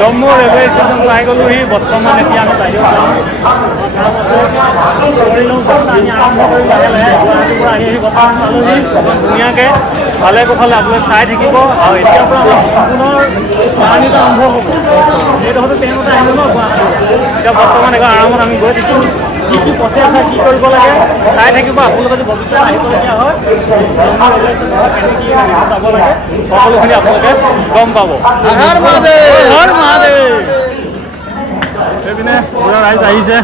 Jammu railway station পাই গ'লোহি বৰ্তমান এতিয়া আমি বাহিৰত আমি আৰম্ভ কৰি লাহে লাহে গুৱাহাটীৰ পৰা আহি বৰ্তমান পালোহি ধুনীয়াকৈ ভালে কুশলে আপোনালোকে চাই থাকিব আৰু এতিয়াৰ পৰা আমাৰ সম্পূৰ্ণ জাৰ্ণিটো আৰম্ভ হ'ব যিহেতু ট্ৰেইনতে আহিলোঁ ন গুৱাহাটী এতিয়া বৰ্তমান এবাৰ আৰামত আমি গৈ দিছোঁ কি কি প্ৰচেছ হয় কি কৰিব লাগে চাই থাকিব আপোনালোকে যদি ভৱিষ্যত আহিবলগীয়া হয় জম্মু ৰেলৱে ষ্টেচনত কেনেকৈ কি যাব লাগে সকলোখিনি আপোনালোকে গম পাব। এইপিনে পুৰা ৰাইজ আহিছে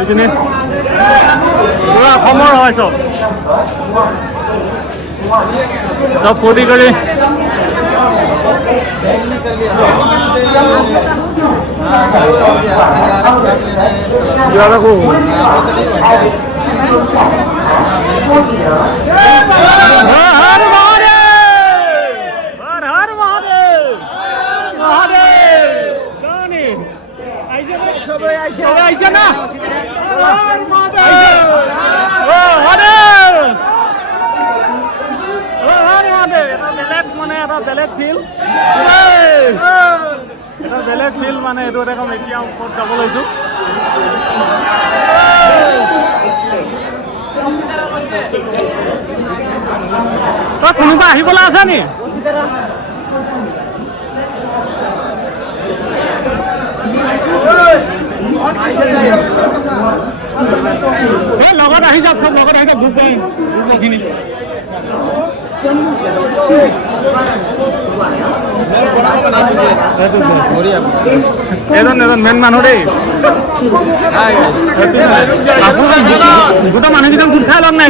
এইপিনে পুৰা অসমৰ হয় চব ফূৰ্তি কৰি বেলেগ ফিল এটা বেলেগ ফিল মানে এইটো এটা এতিয়া ওপৰত যাব লৈছোঁ তই কোনোবা আহিবলৈ আছে নি লগত আহি যাওক চব লগত আহি যাওক গ্ৰুপখিনি এজন মেইন মানুহ দেই গোটেই মানুহকেইজন গোট খাই লগ নাই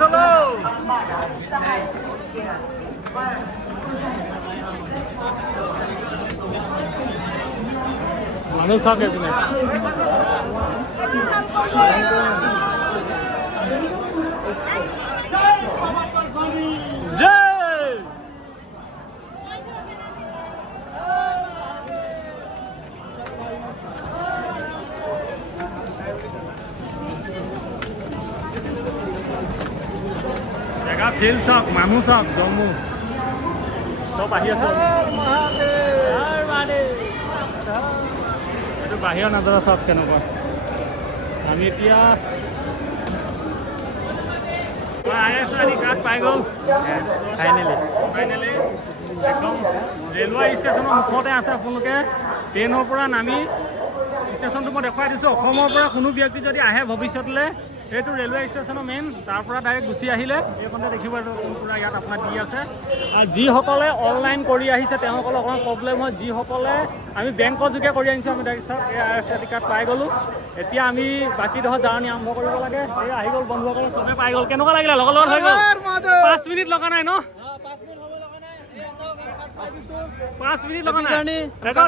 চলো মানুহ চাওক এইপিনে জেগা ফিল চাওক মানুহ চাওক জম্মু চব আহি আছো এইটো বাহিৰৰ নাজাৰা চাওক কেনেকুৱা আমি এতিয়া কাৰ্ড পাই গ'ল ফাইনেলি একদম ৰেলৱে ষ্টেচনৰ মুখতে আছে আপোনালোকে ট্ৰেইনৰ পৰা নামি ষ্টেচনটো মই দেখুৱাই দিছোঁ অসমৰ পৰা কোনো ব্যক্তি যদি আহে ভৱিষ্যতলৈ এইটো ৰেলৱে ষ্টেচনৰ মেইন তাৰ পৰা ডাইৰেক্ট গুচি আহিলে এইখনতে দেখিব পুৰা ইয়াত আপোনাৰ দি আছে আৰু যিসকলে অনলাইন কৰি আহিছে তেওঁলোকৰ অকণমান প্ৰব্লেম হয় যিসকলে আমি বেংকৰ যোগে কৰি আনিছোঁ আমি ডাইৰেক্ট চাওক এই আই কাৰ্ড পাই গ'লোঁ এতিয়া আমি বাকীডোখৰ জাৰ্ণি আৰম্ভ কৰিব লাগে এই আহি গ'ল বন্ধুসকলে চবে পাই গ'ল কেনেকুৱা লাগিলে লগত হৈ গ'ল 5 মিনিট লগা নাই ন 5 মিনিট লগা নাই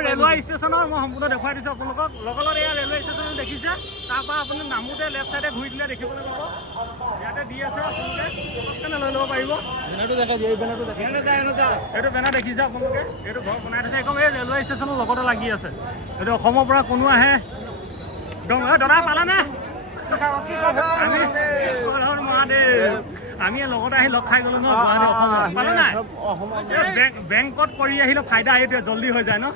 ৰেলৱে ষ্টেচনৰ মই সম্পূৰ্ণ দেখুৱাই দিছোঁ আপোনালোকক লগত এয়া ৰেলৱে ষ্টেচন দেখিছে তাৰপৰা আপুনি নামোতে লেফ্ট চাইডে ঘূৰি দিলে দেখিবলৈ পাব ইয়াতে দি আছে আপোনালোকে কেনে লৈ ল'ব পাৰিব এইটো বেনাৰ দেখিছে আপোনালোকে এইটো ঘৰ বনাই থৈছে একদম এই ৰেলৱে ষ্টেচনৰ লগতে লাগি আছে এইটো অসমৰ পৰা কোনো আহে একদম দাদা পালানে আমি লগত আহি লগ খাই গ'লো ন গুৱাহাটী অসমত পালে নাই বেংকত কৰি আহিলে ফাইদা এইটোৱে জল্দি হৈ যায় ন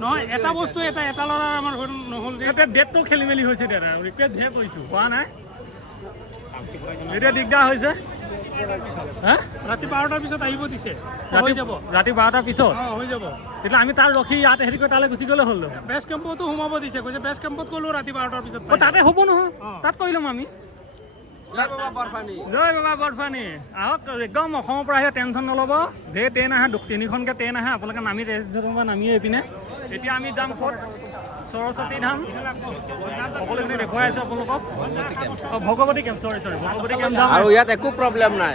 নহয় এটা বস্তু এটা ল'ৰা আমাৰ নহ'ল যে ডেটটো খেলি মেলি হৈছে দাদা ৰিকুৱেষ্ট ধেৰ কৰিছোঁ কোৱা নাই এতিয়া দিগদাৰ হৈছে ৰাতি 12টাৰ পিছত আহিব দিছে ৰাতি 12টাৰ পিছত হৈ যাব তেতিয়া আমি তাৰ ৰখি ইয়াত হেৰি কৰি তালৈ গুচি গ'লে হ'ল বেষ্ট কেম্পতো সোমাব দিছে কৈছে বেষ্ট কেম্পত গ'লো ৰাতি 12টাৰ পিছত তাতে হ'ব নহয় তাত কৰি ল'ম আমি জয় বাবা বৰফানী আহক একদম অসমৰ পৰা আহে টেনশ্যন নল'ব ধেৰ ট্ৰেইন আহে 3খনকৈ ট্ৰেইন আহে আপোনালোকে নামি নামিয়ে এইপিনে এতিয়া আমি যাম ক'ত সৰস্বতী ধাম সকলোখিনি দেখুৱাই আছোঁ আপোনালোকক ভগৱতী কেম্প ভগৱতী কেম্প যাম আৰু ইয়াত একো প্ৰব্লেম নাই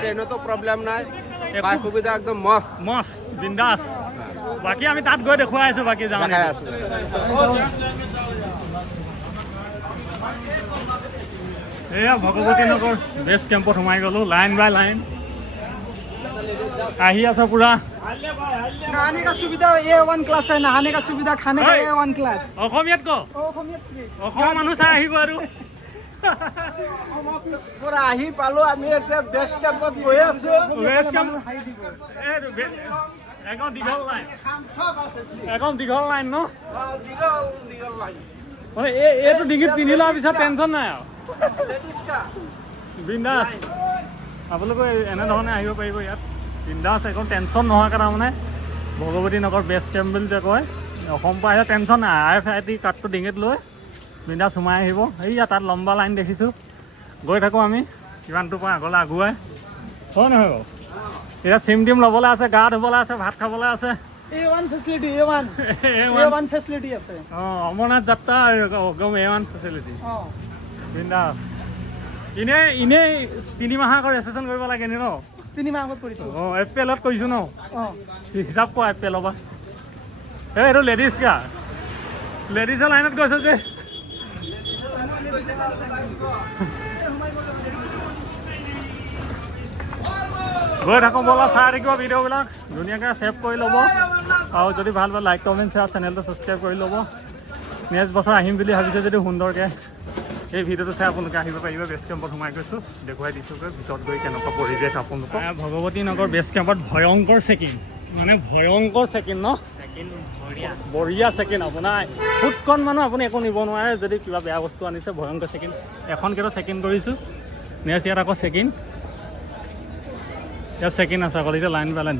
ট্ৰেইনতো প্ৰব্লেম নাই সুবিধা একদম মস্ত বিন্দাছ বাকী আমি তাত গৈ দেখুৱাই আছোঁ বাকী যাওঁ এয়া ভগৱতী নগৰ বেষ্ট কেম্পত সোমাই গ'লোঁ লাইন বাই লাইন আহি আছে পুৰা नहाने का सुविधा A1 क्लास है, नहाने का सुविधा खाने का A1 क्लास। অসমীয়াত ক অসমৰ মানুহ চাই আহিব আৰু পৰা আহি পালো আমি এতিয়া বেছ কেম্পত গৈ আছো ৱেষ্ট কেম্প একদম দীঘল লাইন একদম দীঘল লাইন ন মানে এইটো ডিঙিত পিন্ধি লোৱাৰ পিছত টেনশ্যন নাই আৰু বিন্দাছ আপোনালোকে এনেধৰণে আহিব পাৰিব ইয়াত বিন্দাছ একদম টেনশ্যন নোহোৱাৰ কাৰণে মানে ভগৱতী নগৰ বেষ্ট কেম্প বুলি যে কয় অসমৰ পৰা আহিলে টেনশ্যন নাই RFID কাৰ্ডটো ডিঙিত লৈ বিন্দাছ সোমাই আহিব এইয়া তাত লম্বা লাইন দেখিছোঁ গৈ থাকোঁ আমি কিমানটোৰ পৰা আগলৈ আগুৱাই হয় নহয় বাৰু এতিয়া চিম টিম ল'বলৈ আছে গা ধুবলৈ আছে ভাত খাবলৈ আছে A1 ফেচিলিটি A1 ফেচিলিটি আছে অঁ অমৰনাথ যাত্ৰা একদম A1 ফেচিলিটি অঁ বিন্দাছ এনেই 3 মাহ আগত ৰেজিষ্ট্ৰেশ্যন কৰিব লাগে নি ন 3 মাহ আগত কৰিছোঁ অঁ এপ্ৰিলত কৰিছোঁ ন অঁ হিচাপ কোৱা এপ্ৰিলৰ পৰা এইটো লেডিজ কা লেডিজৰ লাইনত গৈছে যে গৈ থাকোঁ ব'লা চাই থাকিব ভিডিঅ'বিলাক ধুনীয়াকৈ ছেভ কৰি ল'ব আৰু যদি ভাল ভাল লাইক কমেণ্ট শ্বেয়াৰ চেনেলটো ছাবস্ক্ৰাইব কৰি ল'ব নেক্সট বছৰ আহিম বুলি ভাবিছে যদি সুন্দৰকৈ এই ভিডিঅ'টো চাই আপোনালোকে আহিব পাৰিব বেষ্ট কেম্পত সোমাই গৈছোঁ দেখুৱাই দিছোঁগৈ ভিতৰত গৈ কেনেকুৱা পৰিৱেশ আপোনালোকক ভগৱতী নগৰ বেষ্ট কেম্পত ভয়ংকৰ চেকিং মানে ভয়ংকৰ চেকিং ন বঢ়িয়া চেকিং আপোনাৰ ফুটকণ মানুহ আপুনি একো নিব নোৱাৰে যদি কিবা বেয়া বস্তু আনিছে ভয়ংকৰ চেকিং এখনকেতো চেকিং কৰিছোঁ নেক্সট ইয়াত আকৌ চেকিং ইয়াত চেকিং আছে আকৌ এতিয়া লাইন বাই লাইন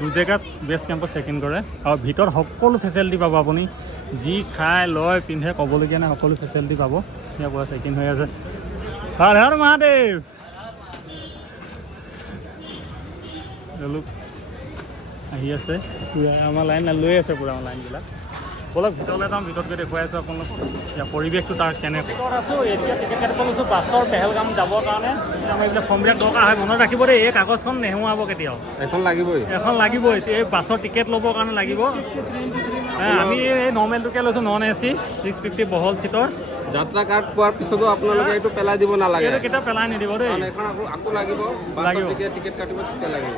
দু জেগাত বেষ্ট কেম্পত চেকিং কৰে আৰু ভিতৰত সকলো ফেচিলিটি পাব আপুনি যি খাই লয় পিন্ধে ক'বলগীয়া নাই সকলো ফেচিলিটি পাব ইয়াৰ পৰা চেকিং হৈ আছে হৰ হৰ মহাদেৱ লোক আহি আছে পূৰা আমাৰ লাইন লৈ আছে পূৰা আমাৰ লাইনবিলাক বলক ভিতৰলৈ যাম ভিতৰত গৈ দেখুৱাই আছোঁ আপোনালোকক এতিয়া পৰিৱেশটো তাৰ কেনেকুৱা আছোঁ এতিয়া টিকেট কাটিব লৈছোঁ বাছৰ পেহেলগাম যাবৰ কাৰণে আমাৰ এইবিলাক ফৰ্মবিলাক দৰকাৰ হয় মনত ৰাখিব দেই এই কাগজখন নেহেৰুৱাব কেতিয়াও এখন লাগিবই এই বাছৰ টিকেট ল'বৰ কাৰণে লাগিব আমি এই নৰ্মেলটোকে লৈছোঁ নন AC 650 বহল চিটৰ যাত্ৰা কাৰ্ড পোৱাৰ পিছতো আপোনালোকে এইটো পেলাই দিব নালাগে এইটো কেতিয়াও পেলাই নিদিব দেই এখন আকৌ লাগিব বাছত যেতিয়া টিকেট কাটিব তেতিয়া লাগিব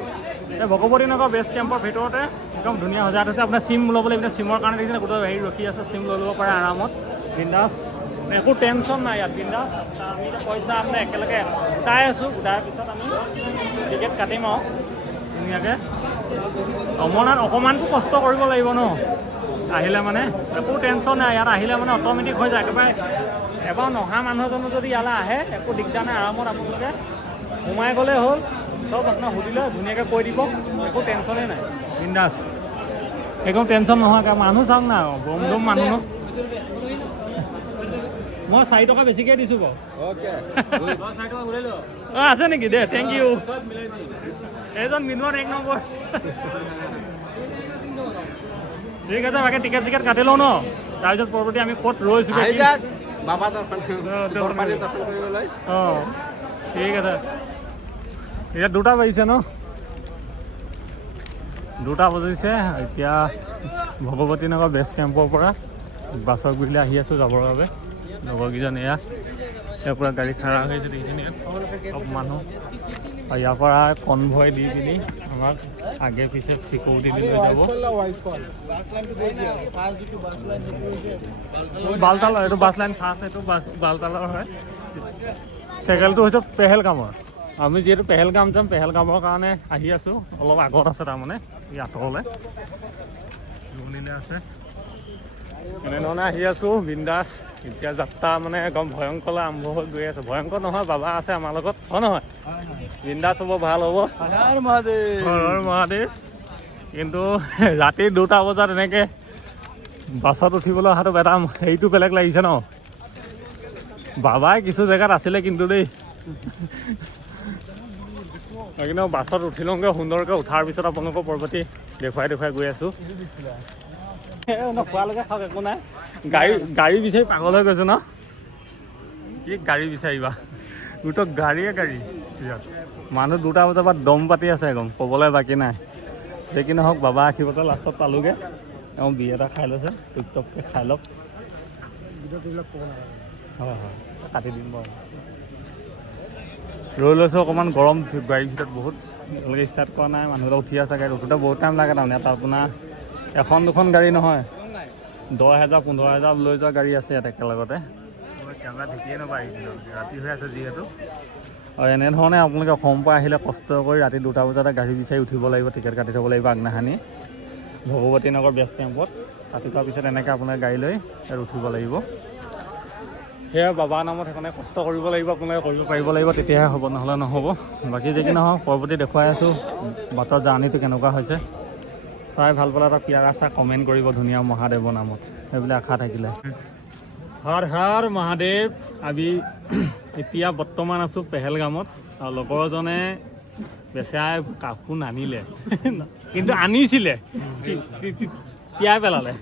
এই ভগৱতী নগৰ বেষ্ট কেম্পৰ ভিতৰতে একদম ধুনীয়া সজাই থৈছে আপোনাৰ চিম ল'বলৈ এতিয়া চিমৰ কাৰণে দেখিছে গোটেই হেৰি ৰখি আছে চিম লৈ ল'ব পাৰে আৰামত বিন্দাছ একো টেনশ্যন নাই ইয়াত বিন্দাছ আমি এতিয়া পইচা আমি একেলগে গোটাই আছোঁ গোটাৰ পিছত আমি টিকেট কাটিম আৰু ধুনীয়াকৈ অমৰনাথ অকণমানটো কষ্ট কৰিব লাগিব ন আহিলে মানে একো টেনশ্যন নাই ইয়াত আহিলে মানে অট'মেটিক হৈ যায় একেবাৰে এবাৰ নহা মানুহ এজনো যদি ইয়ালৈ আহে একো দিগদাৰ নাই আৰামত আপোনালোকে সোমাই গ'লেই হ'ল চব আপোনাক সুধিলে ধুনীয়াকৈ কৈ দিব একো টেনশ্যনেই নাই বিন্দাছ একো টেনশ্যন নোহোৱাকৈ মানুহ চাওক না বম দম মানুহ ন মই 4 টকা বেছিকৈ দিছোঁ বাৰু অঁ আছে নেকি দে থেংক ইউ এইজন মিনুৱাত 1 নম্বৰ ঠিক আছে বাকী টিকেট চিকেট কাটি লওঁ ন তাৰপিছত পৰৱৰ্তী আমি ক'ত ৰৈছোঁ বাবা দৰ্শন কৰিবলৈ অঁ ঠিক আছে এতিয়া 2টা বাজিছে ন 2টা বাজিছে এতিয়া ভগৱতী নগৰ বেষ্ট কেম্পৰ পৰা বাছৰ গুৰিলৈ আহি আছোঁ যাবৰ বাবে লগৰকেইজন ইয়াৰ পৰা গাড়ী খাৰা হৈছে দেখিছেনে চব মানুহ আৰু ইয়াৰ পৰা কনভয় দি পিনি আমাক আগে পিছে চিকিউৰিটি দি লৈ যাব বালতালৰ এইটো বাছ লাইন ফাৰ্ষ্ট এইটো বালতালৰ হয় চেকেলটো হৈছে পেহেলগামৰ আমি যিহেতু পেহেলগাম যাম পেহেলগামৰ কাৰণে আহি আছোঁ অলপ আগত আছে তাৰমানে এই আঁতৰলৈ লুনিলে আছে এনেধৰণে আহি আছোঁ বিন্দাছ এতিয়া যাত্ৰা মানে একদম ভয়ংকৰলৈ আৰম্ভ হৈ গৈ আছে ভয়ংকৰ নহয় বাবা আছে আমাৰ লগত হয় নহয় বিন্দাছ হ'ব ভাল হ'ব মহাদেৱ কিন্তু ৰাতি 2টা বজাত এনেকৈ বাছত উঠিবলৈ অহাটো এটা হেৰিটো বেলেগ লাগিছে ন বাবাই কিছু জেগাত আছিলে কিন্তু দেই কিন্তু বাছত উঠি লওঁগৈ সুন্দৰকৈ উঠাৰ পিছত আপোনালোকৰ পৰৱৰ্তী দেখুৱাই গৈ আছোঁ খোৱালৈকে খাওক একো নাই গাড়ী বিচাৰি পাগল হৈ গৈছে ন কি গাড়ী বিচাৰিবা গোটেই গাড়ীয়ে গাড়ী মানুহ 2টা বজাৰ পৰা দম পাতি আছে একদম ক'বলৈ বাকী নাই যে কি নহওক বাবা আশীৰ্বাদত লাষ্টত পালোগৈ তেওঁ বি এটা খাই লৈছে টুপটপকৈ খাই লওক হয় কাটি দিম বাৰু ৰৈ লৈছোঁ অকণমান গৰম গাড়ীৰ ভিতৰত বহুত এতিয়ালৈকে ষ্টাৰ্ট কৰা নাই মানুহবিলাক উঠি আছে গাড়ীত উঠোঁতে বহুত টাইম লাগে তাৰমানে তাত আপোনাৰ এখন দুখন গাড়ী নহয় 10,000 15,000 লৈ যোৱা গাড়ী আছে ইয়াত একেলগতে কেমেৰা ঢেকিয়ে নাপায় ৰাতি হৈ আছে যিহেতু আৰু এনেধৰণে আপোনালোকে অসমৰ পৰা আহিলে কষ্ট কৰি ৰাতি 2টা বজাতে গাড়ী বিচাৰি উঠিব লাগিব টিকেট কাটি থ'ব লাগিব আগদিনাখনি ভগৱতী নগৰ বেছ কেম্পত কাটি থোৱাৰ পিছত এনেকৈ আপোনাৰ গাড়ী লৈ ইয়াত উঠিব লাগিব সেয়া বাবাৰ নামত সেইকাৰণে কষ্ট কৰিব লাগিব আপোনালোকে কৰিব পাৰিব লাগিব তেতিয়াহে হ'ব নহ'লে নহ'ব বাকী যি কি নহওক পৰৱৰ্তী দেখুৱাই আছোঁ বাটৰ জাৰ্ণিটো কেনেকুৱা হৈছে চাই ভাল পালে এটা পিয়াৰ আশা কমেণ্ট কৰিব ধুনীয়া মহাদেৱৰ নামত সেইবুলি আশা থাকিলে হৰ হৰ মহাদেৱ আমি এতিয়া বৰ্তমান আছোঁ পেহেলগামত আৰু লগৰজনে বেচেৰাই কাপোৰ নানিলে কিন্তু আনিছিলে তিয়াই পেলালে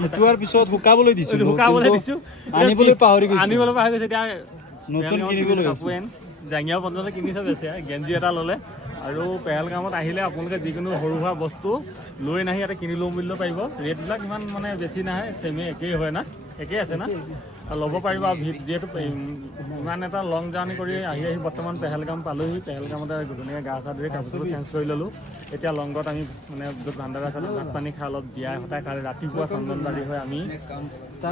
শুকুৱাৰ পিছত শুকাবলৈ দিছোঁ শুকাবলৈ দিছোঁ আনিবলৈ পাহৰি গৈছোঁ এতিয়া নতুন কিনিবলৈ কাপোৰ জাঙিয়া পৰ্যন্ত কিনিছে বেচেৰাই গেঞ্জি এটা ল'লে আৰু পেহেলগামত আহিলে আপোনালোকে যিকোনো সৰু সুৰা বস্তু লৈ নাহি ইয়াতে কিনি ল'ম বুলি পাৰিব ৰেটবিলাক ইমান মানে বেছি নাহে চেমে একেই হয় না একেই আছে না ল'ব পাৰিব আৰু যিহেতু ইমান এটা লং জাৰ্ণি কৰি আহি বৰ্তমান পেহেলগাম পালোহি পেহেলগামতে ধুনীয়াকৈ গা চা ধুই কাপোৰ চেঞ্জ কৰি ল'লোঁ এতিয়া লংগত আমি মানে য'ত ভাণ্ডাৰা আছে ভাত পানী খাই অলপ জীয়াই সদায় খাই ৰাতিপুৱা চন্দনবাৰী হৈ আমি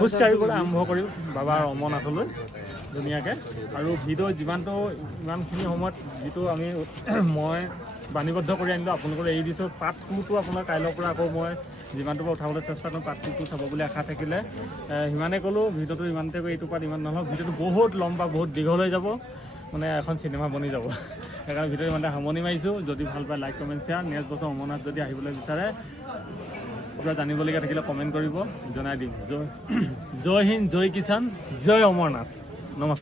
খোজকাঢ়িবলৈ আৰম্ভ কৰিম বাবাৰ অমৰনাথলৈ ধুনীয়াকৈ আৰু ভিডিঅ' ইমানখিনি সময়ত যিটো আমি মই বাণীবদ্ধ কৰি আনিলোঁ আপোনালোকক এৰি দিছোঁ পাৰ্ট 2টো আপোনাৰ কাইলৈৰ পৰা আকৌ মই যিমানটোৰ পৰা উঠাবলৈ চেষ্টা কৰিম পাৰ্ট 2টো চাব বুলি আশা থাকিলে সিমানে ক'লোঁ ভিডিঅ'টো ইমানতে কৰি এইটো পাৰ্ট ইমান নহওক ভিডিঅ'টো বহুত লম্বা বহুত দীঘল হৈ যাব মানে এখন চিনেমা বনি যাব সেইকাৰণে ভিডিঅ'টো ইমানতে সামৰণি মাৰিছোঁ যদি ভাল পায় লাইক কমেণ্ট শ্বেয়াৰ নেক্সট বছৰ অমৰনাথ যদি আহিবলৈ বিচাৰে কিবা জানিবলগীয়া থাকিলে কমেণ্ট কৰিব জনাই দিম জয় হিন্দ জয় কিষাণ জয় অমৰনাথ নমস্কাৰ